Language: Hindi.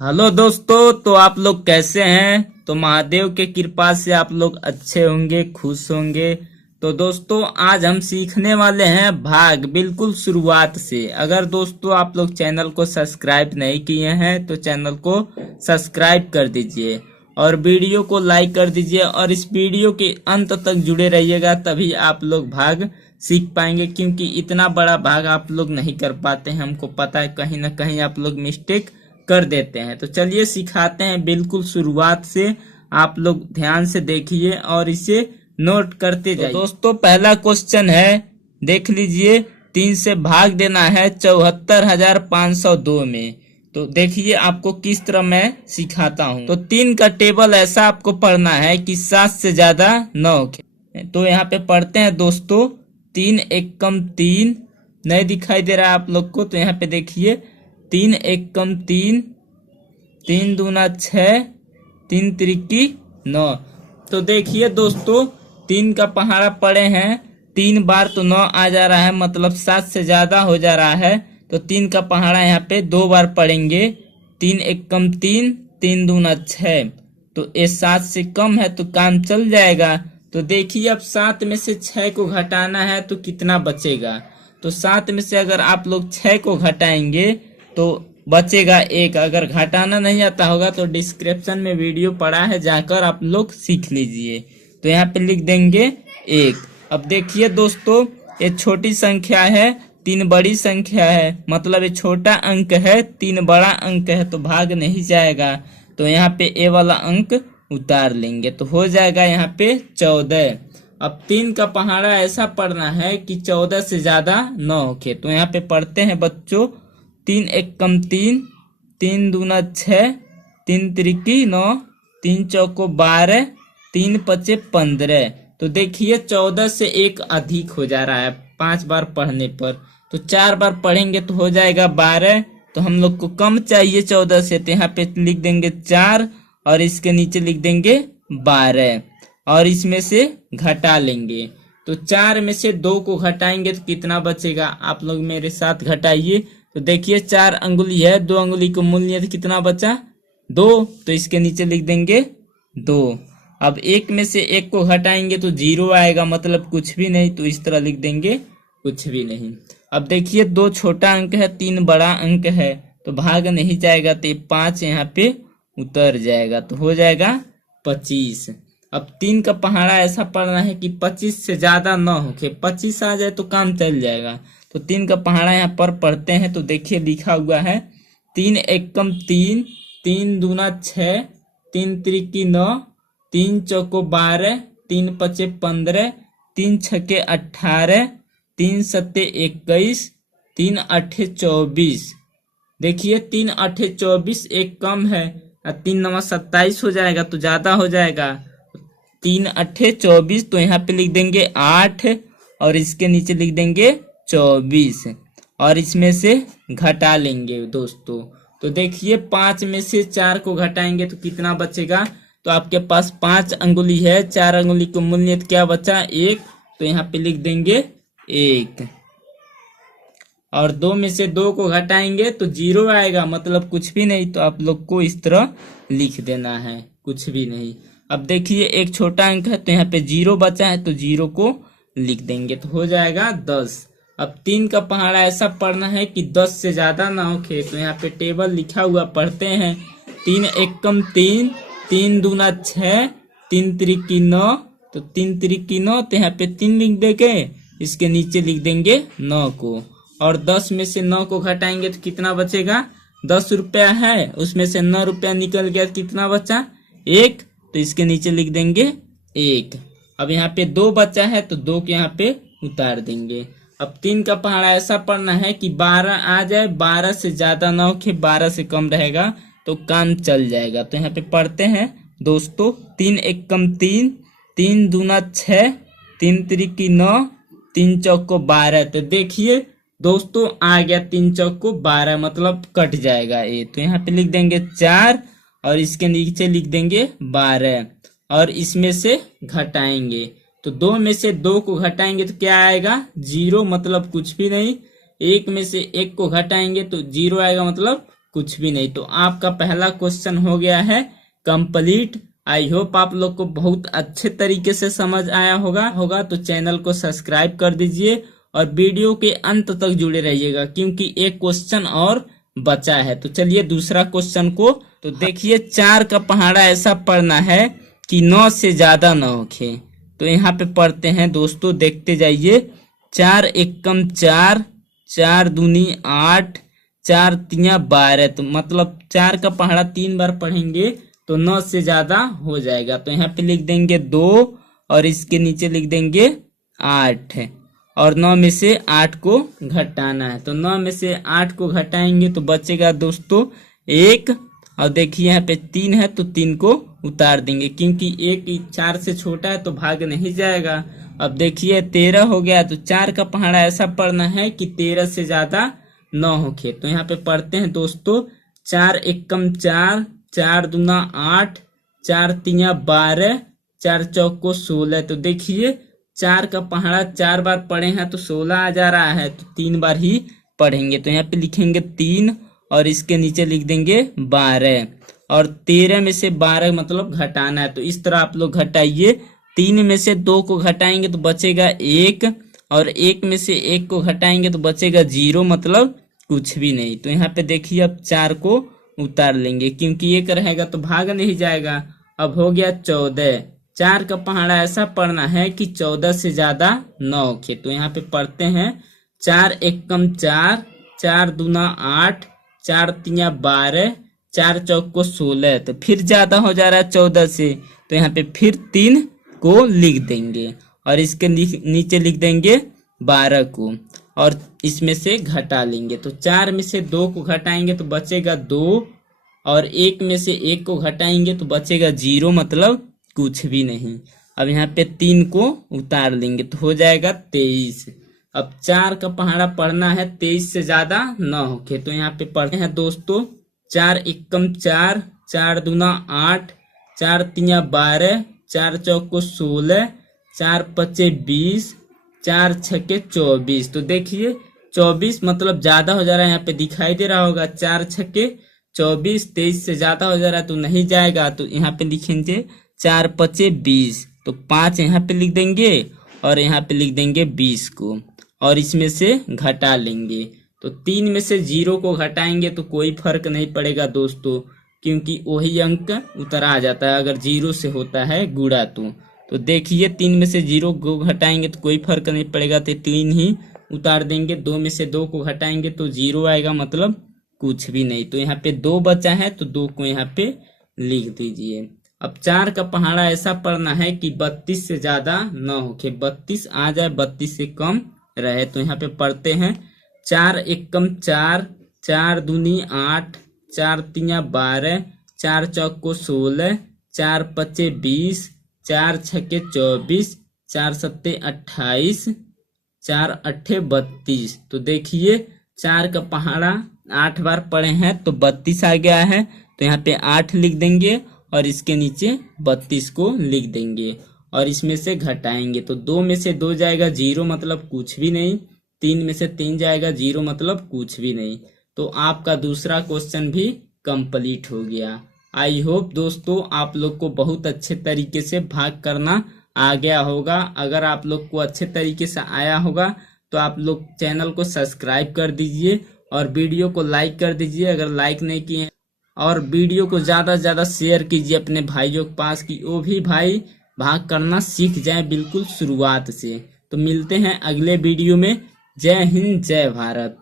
हेलो दोस्तों, तो आप लोग कैसे हैं। तो महादेव के कृपा से आप लोग अच्छे होंगे, खुश होंगे। तो दोस्तों आज हम सीखने वाले हैं भाग बिल्कुल शुरुआत से। अगर दोस्तों आप लोग चैनल को सब्सक्राइब नहीं किए हैं तो चैनल को सब्सक्राइब कर दीजिए और वीडियो को लाइक कर दीजिए और इस वीडियो के अंत तक जुड़े रहिएगा, तभी आप लोग भाग सीख पाएंगे। क्योंकि इतना बड़ा भाग आप लोग नहीं कर पाते हैं, हमको पता है कहीं ना कहीं आप लोग मिस्टेक कर देते हैं। तो चलिए सिखाते हैं बिल्कुल शुरुआत से। आप लोग ध्यान से देखिए और इसे नोट करते जाइए। तो दोस्तों पहला क्वेश्चन है, देख लीजिए। 3 से भाग देना है 74,502 में। तो देखिए आपको किस तरह मैं सिखाता हूँ। तो 3 का टेबल ऐसा आपको पढ़ना है कि 7 से ज्यादा न हो। तो यहाँ पे पढ़ते हैं दोस्तों। 3 एकम 3 नहीं दिखाई दे रहा है आप लोग को, तो यहाँ पे देखिए 3 एकम 3, 3 दूना 6, 3 त्रिकी 9। तो देखिए दोस्तों 3 का पहाड़ा पड़े हैं 3 बार, तो 9 आ जा रहा है, मतलब 7 से ज्यादा हो जा रहा है। तो 3 का पहाड़ा यहाँ पे 2 बार पड़ेंगे। 3 एकम 3, 3 दूना 6। तो ये 7 से कम है तो काम चल जाएगा। तो देखिए अब 7 में से 6 को घटाना है तो कितना बचेगा। तो 7 में से अगर आप लोग 6 को घटाएंगे तो बचेगा 1। अगर घटाना नहीं आता होगा तो डिस्क्रिप्शन में वीडियो पड़ा है, जाकर आप लोग सीख लीजिए। तो यहाँ पे लिख देंगे 1। अब देखिए दोस्तों ये छोटी संख्या है, 3 बड़ी संख्या है, मतलब ये छोटा अंक है, 3 बड़ा अंक है, तो भाग नहीं जाएगा। तो यहाँ पे ए वाला अंक उतार लेंगे तो हो जाएगा यहाँ पे 14। अब 3 का पहाड़ा ऐसा पढ़ना है कि 14 से ज्यादा न होके। तो यहाँ पे पढ़ते हैं बच्चों। 3 एकम 3, 3 दूना 6, 3 त्रिकी 9, 3 चौको 12, 3 पचे 15। तो देखिए 14 से 1 अधिक हो जा रहा है 5 बार पढ़ने पर। तो 4 बार पढ़ेंगे तो हो जाएगा 12। तो हम लोग को कम चाहिए 14 से, तो यहाँ पे लिख देंगे 4 और इसके नीचे लिख देंगे 12 और इसमें से घटा लेंगे। तो 4 में से 2 को घटाएंगे तो कितना बचेगा, आप लोग मेरे साथ घटाइए। तो देखिए 4 अंगुली है, 2 अंगुली को मूल्य तो कितना बचा 2, तो इसके नीचे लिख देंगे 2। अब 1 में से 1 को घटाएंगे तो 0 आएगा, मतलब कुछ भी नहीं, तो इस तरह लिख देंगे कुछ भी नहीं। अब देखिए 2 छोटा अंक है, 3 बड़ा अंक है, तो भाग नहीं जाएगा, तो 5 यहाँ पे उतर जाएगा, तो हो जाएगा 25। अब 3 का पहाड़ा ऐसा पढ़ना है कि 25 से ज्यादा न होके, 25 आ जाए तो काम चल जाएगा। तो 3 का पहाड़ा यहाँ पर पढ़ते हैं। तो देखिए लिखा हुआ है 3 एकम 3, 3 दूना 6, 3 त्रिकी 9, 3 चौको 12, 3 पचे 15, 3 छके 18, 3 सत्ते 21, 3 अठे 24। देखिए 3 अठे 24, 1 कम है, 3 नवा 27 हो जाएगा, तो ज्यादा हो जाएगा। 3 अठे 24, तो यहाँ पे लिख देंगे 8 और इसके नीचे लिख देंगे 24 और इसमें से घटा लेंगे दोस्तों। तो देखिए 5 में से 4 को घटाएंगे तो कितना बचेगा। तो आपके पास 5 अंगुली है, 4 अंगुली को मूल्य क्या बचा 1, तो यहाँ पे लिख देंगे 1। और 2 में से 2 को घटाएंगे तो 0 आएगा, मतलब कुछ भी नहीं। तो आप लोग को इस तरह लिख देना है, कुछ भी नहीं। अब देखिए एक छोटा अंक है तो यहाँ पे 0 बचा है, तो 0 को लिख देंगे तो हो जाएगा 10। अब 3 का पहाड़ा ऐसा पढ़ना है कि 10 से ज्यादा ना होके। तो यहाँ पे टेबल लिखा हुआ पढ़ते हैं। 3 एकम 3, 3 दूना 6, 3 त्रिकी 9। तो 3 त्रिकी 9, तो यहाँ पे 3 लिख देंगे, इसके नीचे लिख देंगे 9 को। और 10 में से 9 को घटाएंगे तो कितना बचेगा, 10 रुपया है, उसमें से 9 रुपया निकल गया, कितना बचा 1, तो इसके नीचे लिख देंगे 1। अब यहाँ पे 2 बचा है तो 2 के यहाँ पे उतार देंगे। अब 3 का पहाड़ा ऐसा पढ़ना है कि 12 आ जाए, 12 से ज्यादा ना हो कि 12 से कम रहेगा तो काम चल जाएगा। तो यहाँ पे पढ़ते हैं दोस्तों। 3 एकम 3, 3 दूना 6, 3 त्रिकी 9, 3 चौको 12। तो देखिए दोस्तों आ गया 3 चौको 12, मतलब कट जाएगा ये। तो यहाँ पे लिख देंगे 4 और इसके नीचे लिख देंगे 12 और इसमें से घटाएंगे। तो 2 में से 2 को घटाएंगे तो क्या आएगा 0, मतलब कुछ भी नहीं। 1 में से 1 को घटाएंगे तो 0 आएगा, मतलब कुछ भी नहीं। तो आपका पहला क्वेश्चन हो गया है कंप्लीट। आई होप आप लोग को बहुत अच्छे तरीके से समझ आया होगा। तो चैनल को सब्सक्राइब कर दीजिए और वीडियो के अंत तक जुड़े रहिएगा, क्योंकि एक क्वेश्चन और बचा है। तो चलिए दूसरा क्वेश्चन को तो देखिए, 4 का पहाड़ा ऐसा पढ़ना है कि 9 से ज्यादा न होखे। तो यहाँ पे पढ़ते हैं दोस्तों, देखते जाइए। 4 एकम 4, 4 दूनी 8, 4 तिया 12। तो मतलब 4 का पहाड़ा 3 बार पढ़ेंगे तो 9 से ज्यादा हो जाएगा। तो यहाँ पे लिख देंगे 2 और इसके नीचे लिख देंगे 8 और 9 में से 8 को घटाना है। तो 9 में से 8 को घटाएंगे तो बचेगा दोस्तों 1। और देखिए यहाँ पे 3 है तो 3 को उतार देंगे, क्योंकि 1 4 से छोटा है तो भाग नहीं जाएगा। अब देखिए 13 हो गया। तो 4 का पहाड़ा ऐसा पढ़ना है कि 13 से ज्यादा न होखे। तो यहाँ पे पढ़ते हैं दोस्तों, 4 एकम 4, 4 दूना 8, 4 तिया 12, 4 चौको 16। तो देखिए 4 का पहाड़ा 4 बार पढ़े हैं तो 16 आ जा रहा है, तो 3 बार ही पढ़ेंगे। तो यहाँ पे लिखेंगे 3 और इसके नीचे लिख देंगे 12 और 13 में से 12 मतलब घटाना है। तो इस तरह आप लोग घटाइए। 3 में से 2 को घटाएंगे तो बचेगा 1 और 1 में से 1 को घटाएंगे तो बचेगा 0, मतलब कुछ भी नहीं। तो यहाँ पे देखिए अब 4 को उतार लेंगे, क्योंकि 1 रहेगा तो भाग नहीं जाएगा। अब हो गया 14। 4 का पहाड़ा ऐसा पढ़ना है कि 14 से ज्यादा न होखे। तो यहाँ पे पढ़ते हैं, 4 एकम 4, 4 दूना 8, 4 तिया 12, 4 चौको 16। तो फिर ज्यादा हो जा रहा है 14 से, तो यहाँ पे फिर 3 को लिख देंगे और इसके नीचे लिख देंगे 12 को और इसमें से घटा लेंगे। तो 4 में से 2 को घटाएंगे तो बचेगा 2 और 1 में से 1 को घटाएंगे तो बचेगा 0, मतलब कुछ भी नहीं। अब यहाँ पे 3 को उतार लेंगे तो हो जाएगा 23। अब 4 का पहाड़ा पढ़ना है 23 से ज्यादा न होके। तो यहाँ पे पढ़ते हैं दोस्तों, 4 एकम 4, 4 दूना 8, 4 तिया 12, 4 चौको 16, 4 पचे 20, 4 छके 24। तो देखिए 24 मतलब ज्यादा हो जा रहा है, यहाँ पे दिखाई दे रहा होगा 4 छके 24। 23 से ज्यादा हो जा रहा है तो नहीं जाएगा। तो यहाँ पे लिखेंगे 4 पचे 20। तो 5 यहाँ पे लिख देंगे और यहाँ पे लिख देंगे 20 को और इसमें से घटा लेंगे। तो 3 में से 0 को घटाएंगे तो कोई फर्क नहीं पड़ेगा दोस्तों, क्योंकि वही अंक उतर आ जाता है अगर 0 से होता है गुणा। तो देखिए 3 में से 0 को घटाएंगे तो कोई फर्क नहीं पड़ेगा, तो 3 ही उतार देंगे। 2 में से 2 को घटाएंगे तो 0 आएगा, मतलब कुछ भी नहीं। तो यहाँ पे 2 बचा है तो 2 को यहाँ पे लिख दीजिए। अब 4 का पहाड़ा ऐसा पढ़ना है कि 32 से ज्यादा न होके, 32 आ जाए 32 से कम रहे। तो यहाँ पे पढ़ते हैं, 4 एकम 4, 4 दूनी 8, 4 तिया 12, 4 चौको 16, 4 पचे 20, 4 छके 24, 4 सत्ते 28, 4 अट्ठे 32। तो देखिए 4 का पहाड़ा 8 बार पढ़े हैं तो 32 आ गया है। तो यहाँ पे 8 लिख देंगे और इसके नीचे 32 को लिख देंगे और इसमें से घटाएंगे। तो 2 में से 2 जाएगा 0, मतलब कुछ भी नहीं। 3 में से 3 जाएगा 0, मतलब कुछ भी नहीं। तो आपका दूसरा क्वेश्चन भी कंप्लीट हो गया। आई होप दोस्तों आप लोग को बहुत अच्छे तरीके से भाग करना आ गया होगा। अगर आप लोग को अच्छे तरीके से आया होगा तो आप लोग चैनल को सब्सक्राइब कर दीजिए और वीडियो को लाइक कर दीजिए अगर लाइक नहीं किए, और वीडियो को ज्यादा से ज्यादा शेयर कीजिए अपने भाइयों के पास कि वो भी भाई भाग करना सीख जाए बिल्कुल शुरुआत से। तो मिलते हैं अगले वीडियो में। जय हिंद, जय भारत।